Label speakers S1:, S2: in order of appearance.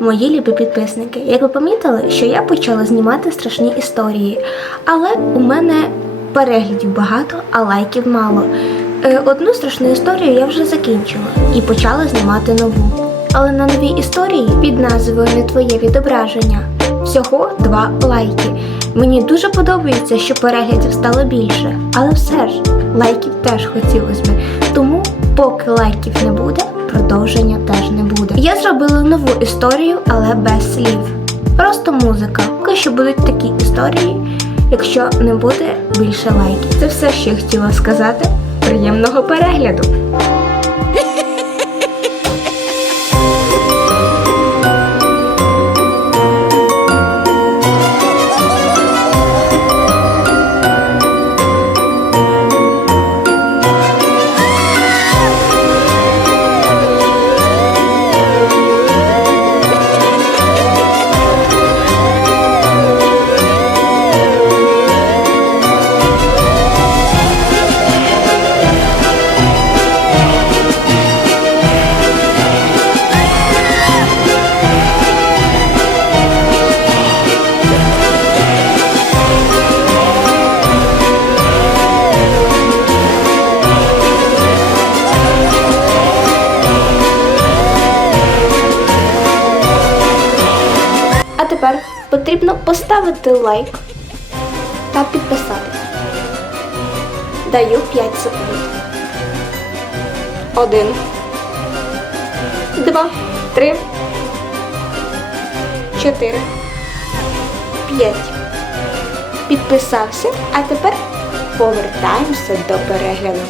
S1: мої любі підписники. Як ви помітили, що я почала знімати страшні історії, але у мене переглядів багато, а лайків мало. Е, Одну страшну історію я вже закінчила і почала знімати нову. Але на новій історії під назвою Не твоє відображення всього два лайки. Мені дуже подобається, що переглядів стало більше, але все ж лайків теж хотілося б. Тому, поки лайків не буде, продовження теж не буде. Я зробила нову історію, але без слів. Просто музика. Поки що будуть такі історії, якщо не буде більше лайків. Це все, що я хотіла сказати. Приємного перегляду! Потрібно поставити лайк та підписатись. Даю 5 секунд. Один. Два. Три. Чотири. П'ять. Підписався, а тепер повертаємося до перегляду.